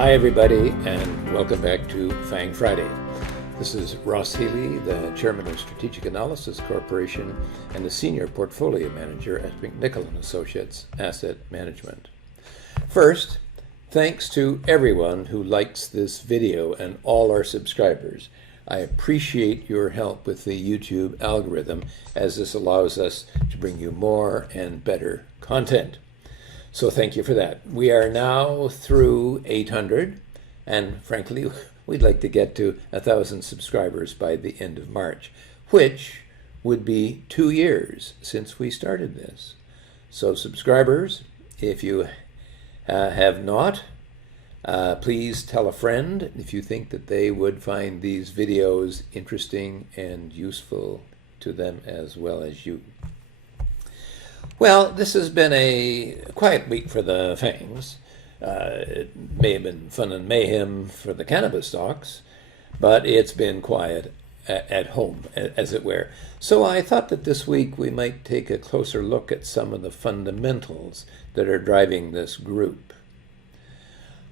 Hi everybody, and welcome back to FANG Friday. This is Ross Healy, the Chairman of Strategic Analysis Corporation and the Senior Portfolio Manager at McNichol & Associates Asset Management. First, thanks to everyone who likes this video and all our subscribers. I appreciate your help with the YouTube algorithm, as this allows us to bring you more and better content. So thank you for that. We are now through 800, and frankly, we'd like to get to 1,000 subscribers by the end of March, which would be 2 years since we started this. So subscribers, if you have not, please tell a friend if you think that they would find these videos interesting and useful to them as well as you. Well, this has been a quiet week for the FANGs. It may have been fun and mayhem for the cannabis stocks, but it's been quiet at home, as it were. So I thought that this week we might take a closer look at some of the fundamentals that are driving this group.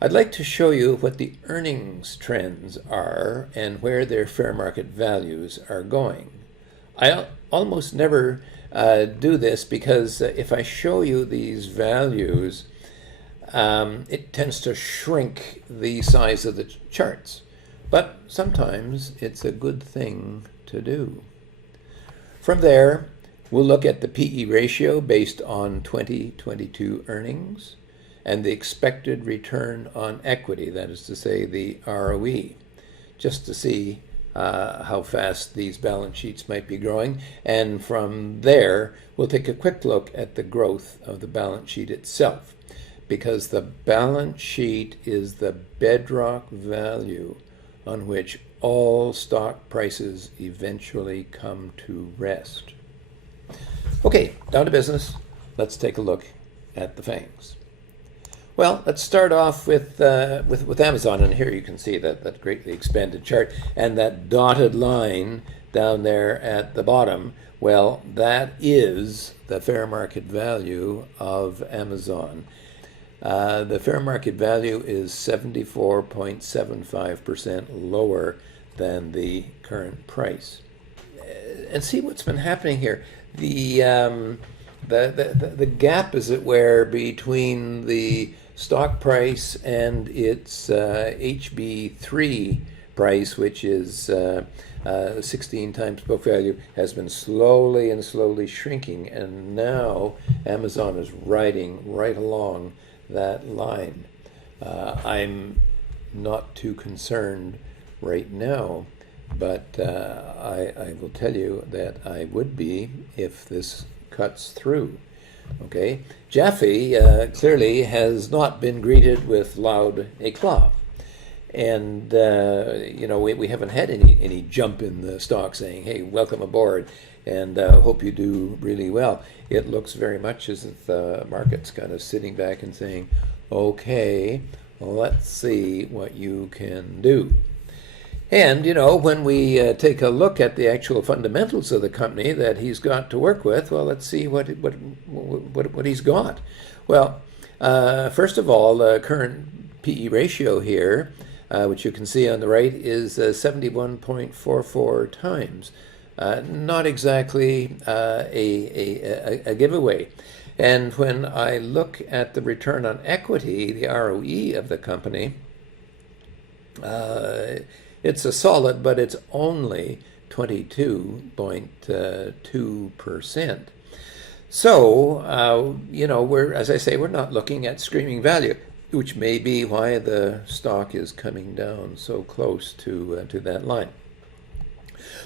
I'd like to show you what the earnings trends are and where their fair market values are going. I almost never do this because if I show you these values, it tends to shrink the size of the charts. But sometimes it's a good thing to do. From there, we'll look at the PE ratio based on 2022 earnings and the expected return on equity, that is to say the ROE, just to see how fast these balance sheets might be growing. And from there, we'll take a quick look at the growth of the balance sheet itself, because the balance sheet is the bedrock value on which all stock prices eventually come to rest. Okay, down to business. Let's take a look at the FANGs. Well, let's start off with Amazon, and here you can see that greatly expanded chart and that dotted line down there at the bottom. Well, that is the fair market value of Amazon. The fair market value is 74.75% lower than the current price. And see what's been happening here. The gap, as it were, between the stock price and its HB3 price, which is 16 times book value, has been slowly shrinking, and now Amazon is riding right along that line. I'm not too concerned right now, but I will tell you that I would be if this cuts through. Okay, Jaffe clearly has not been greeted with loud éclat, and we haven't had any jump in the stock saying, "Hey, welcome aboard," and hope you do really well. It looks very much as if the market's kind of sitting back and saying, "Okay, let's see what you can do." And, when we take a look at the actual fundamentals of the company that he's got to work with, well, let's see what he's got. Well, first of all, the current PE ratio here, which you can see on the right, is 71.44 times. Not exactly a giveaway. And when I look at the return on equity, the ROE of the company, it's a solid, but it's only 22.2%. So, as I say, we're not looking at screaming value, which may be why the stock is coming down so close to that line.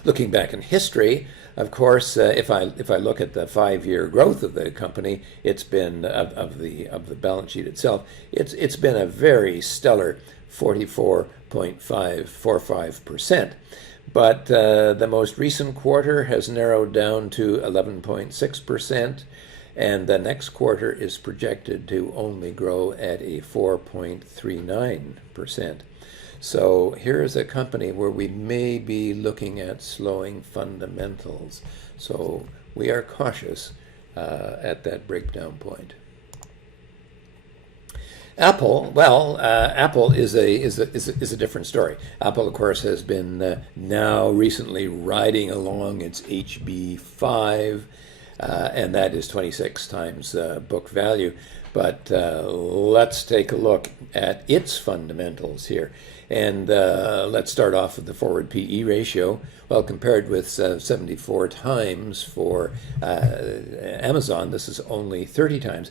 Looking back in history, of course, if I look at the 5-year growth of the company, it's been of the balance sheet itself, it's been a very stellar 44.545%. But the most recent quarter has narrowed down to 11.6%, and the next quarter is projected to only grow at a 4.39%. So here's a company where we may be looking at slowing fundamentals. So we are cautious at that breakdown point. Apple, well, Apple is a different story. Apple, of course, has been now recently riding along its HB5, and that is 26 times book value. But let's take a look at its fundamentals here. And let's start off with the forward PE ratio. Well, compared with 74 times for Amazon, this is only 30 times.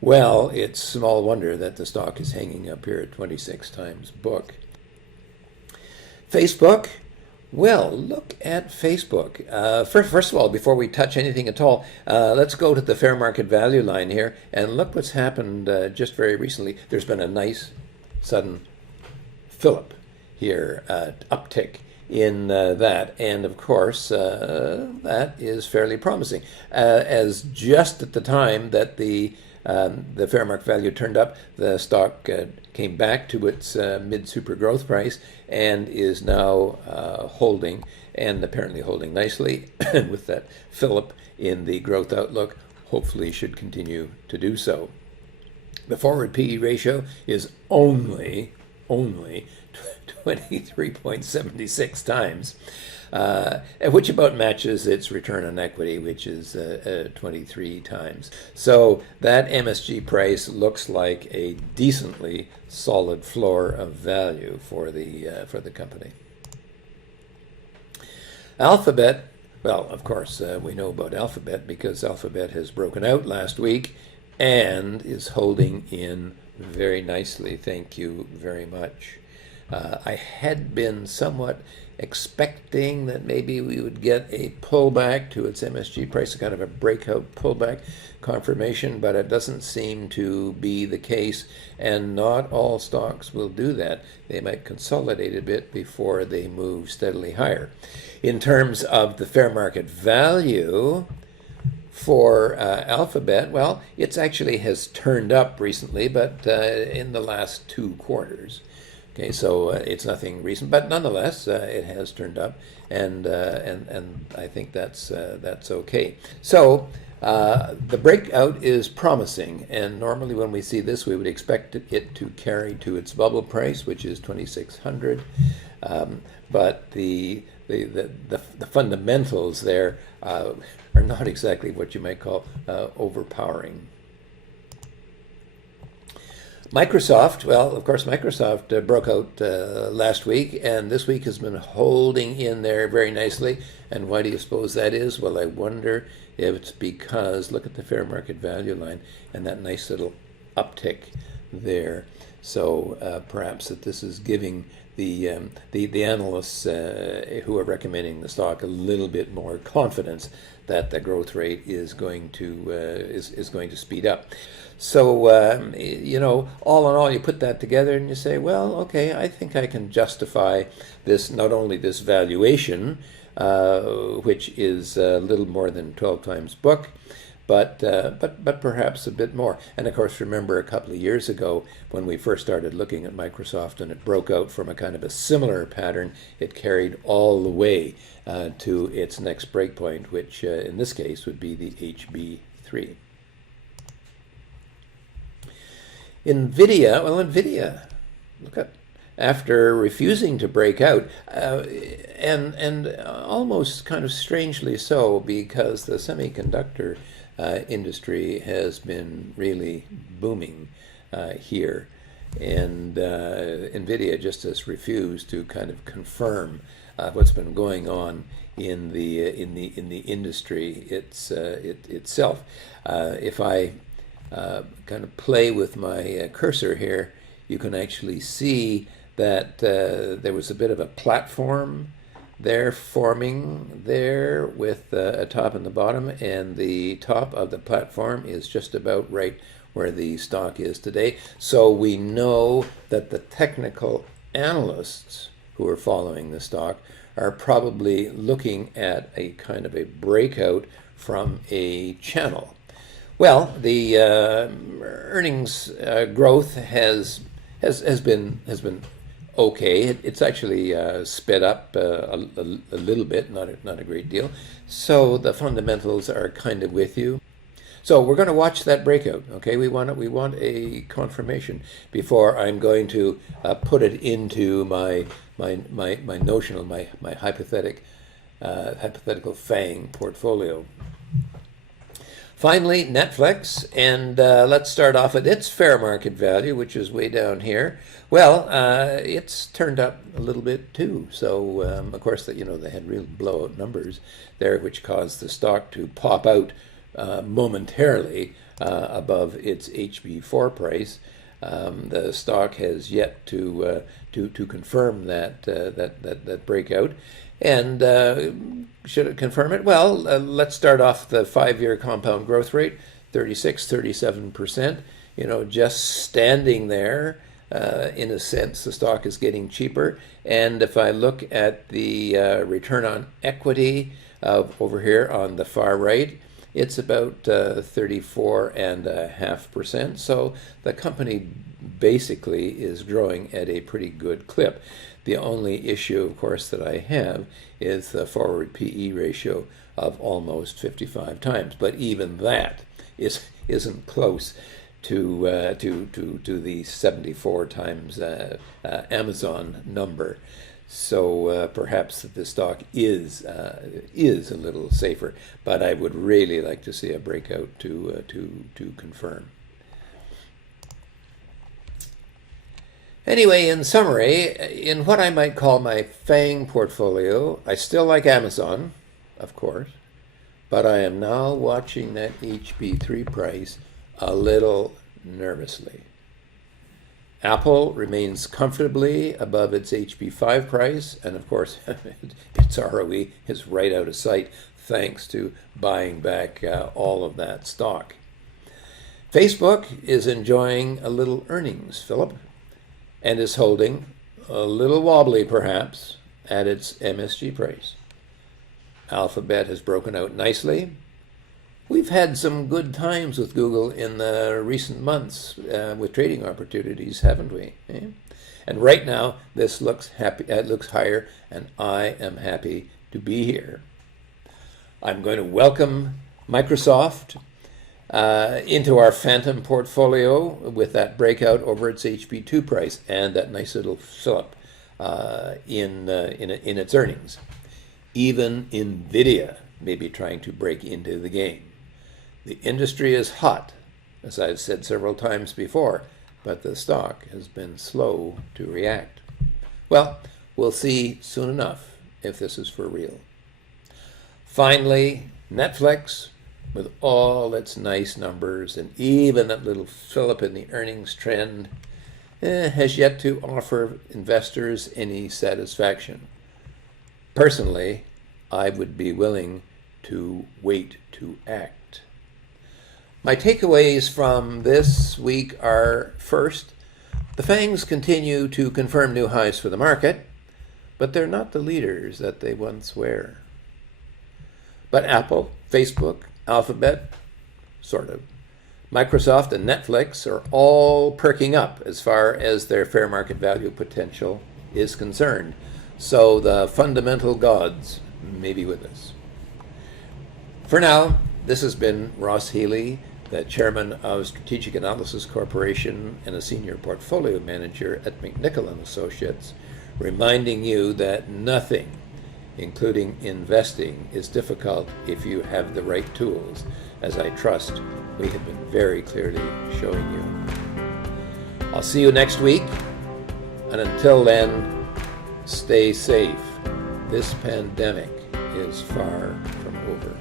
Well, it's small wonder that the stock is hanging up here at 26 times book. Facebook, well, look at Facebook. First of all, before we touch anything at all, let's go to the fair market value line here and look what's happened just very recently. There's been a nice sudden fillip here, uptick in that, and of course that is fairly promising, as just at the time that the fair market value turned up, the stock came back to its mid-super growth price and is now holding, and apparently holding nicely. And with that fillip in the growth outlook, hopefully should continue to do so. The forward PE ratio is only 23.76 times, which about matches its return on equity, which is 23 times. So that MSG price looks like a decently solid floor of value for the company. Alphabet, well, of course, we know about Alphabet because Alphabet has broken out last week and is holding in very nicely. Thank you very much. I had been somewhat expecting that maybe we would get a pullback to its MSG price, a kind of a breakout pullback confirmation, but it doesn't seem to be the case, and not all stocks will do that. They might consolidate a bit before they move steadily higher. In terms of the fair market value for Alphabet, well, it actually has turned up recently, but in the last 2 quarters. Okay, so it's nothing recent, but nonetheless, it has turned up, and I think that's okay. So the breakout is promising, and normally when we see this, we would expect it to carry to its bubble price, which is 2,600. But the fundamentals there are not exactly what you might call overpowering. Microsoft, well, of course, Microsoft broke out last week, and this week has been holding in there very nicely. And why do you suppose that is? Well, I wonder if it's because, look at the fair market value line and that nice little uptick there. So perhaps that this is giving the analysts who are recommending the stock a little bit more confidence that the growth rate is going to speed up. So you know, all in all, you put that together and you say, well, okay, I think I can justify this, not only this valuation, which is a little more than 12 times book, but perhaps a bit more. And of course, remember a couple of years ago when we first started looking at Microsoft and it broke out from a kind of a similar pattern, it carried all the way to its next breakpoint, which in this case would be the HB3. Nvidia, look at, after refusing to break out, and almost kind of strangely so, because the semiconductor industry has been really booming here, and Nvidia just has refused to kind of confirm what's been going on in the industry itself. If I kind of play with my cursor here, you can actually see that there was a bit of a platform there forming there with a top and the bottom, and the top of the platform is just about right where the stock is today. So we know that the technical analysts who are following the stock are probably looking at a kind of a breakout from a channel. Well, the earnings growth has been okay. It's actually sped up a little bit, not a great deal. So the fundamentals are kind of with you. So we're going to watch that breakout. Okay, we want a confirmation before I'm going to put it into my notional, my hypothetical FANG portfolio. Finally, Netflix, and let's start off at its fair market value, which is way down here. Well, it's turned up a little bit too. So, of course, they had real blowout numbers there, which caused the stock to pop out momentarily above its HB4 price. The stock has yet to confirm that breakout. And should it confirm it? Well, let's start off the 5-year compound growth rate, 37%. Just standing there, in a sense, the stock is getting cheaper. And if I look at the return on equity over here on the far right, it's about 34.5%. So the company basically is growing at a pretty good clip. The only issue, of course, that I have is the forward PE ratio of almost 55 times. But even that isn't close to the 74 times Amazon number. So perhaps the stock is a little safer. But I would really like to see a breakout to confirm. Anyway, in summary, in what I might call my FANG portfolio, I still like Amazon, of course, but I am now watching that HB3 price a little nervously. Apple remains comfortably above its HB5 price, and of course, its ROE is right out of sight thanks to buying back all of that stock. Facebook is enjoying a little earnings, Philip, and is holding a little wobbly, perhaps, at its MSG price. Alphabet has broken out nicely. We've had some good times with Google in the recent months with trading opportunities, haven't we? And right now, this looks happy. It looks higher, and I am happy to be here. I'm going to welcome Microsoft into our Phantom portfolio with that breakout over its HB2 price and that nice little fill-up in its earnings. Even Nvidia may be trying to break into the game. The industry is hot, as I've said several times before, but the stock has been slow to react. Well, we'll see soon enough if this is for real. Finally, Netflix, with all its nice numbers and even that little fill-up in the earnings trend, has yet to offer investors any satisfaction. Personally, I would be willing to wait to act. My takeaways from this week are, first, the FANGs continue to confirm new highs for the market, but they're not the leaders that they once were. But Apple, Facebook, Alphabet, sort of, Microsoft and Netflix are all perking up as far as their fair market value potential is concerned. So the fundamental gods may be with us. For now, this has been Ross Healy, the chairman of Strategic Analysis Corporation and a senior portfolio manager at McNichol & Associates, reminding you that nothing, including investing, is difficult if you have the right tools, as I trust we have been very clearly showing you. I'll see you next week, and until then, stay safe. This pandemic is far from over.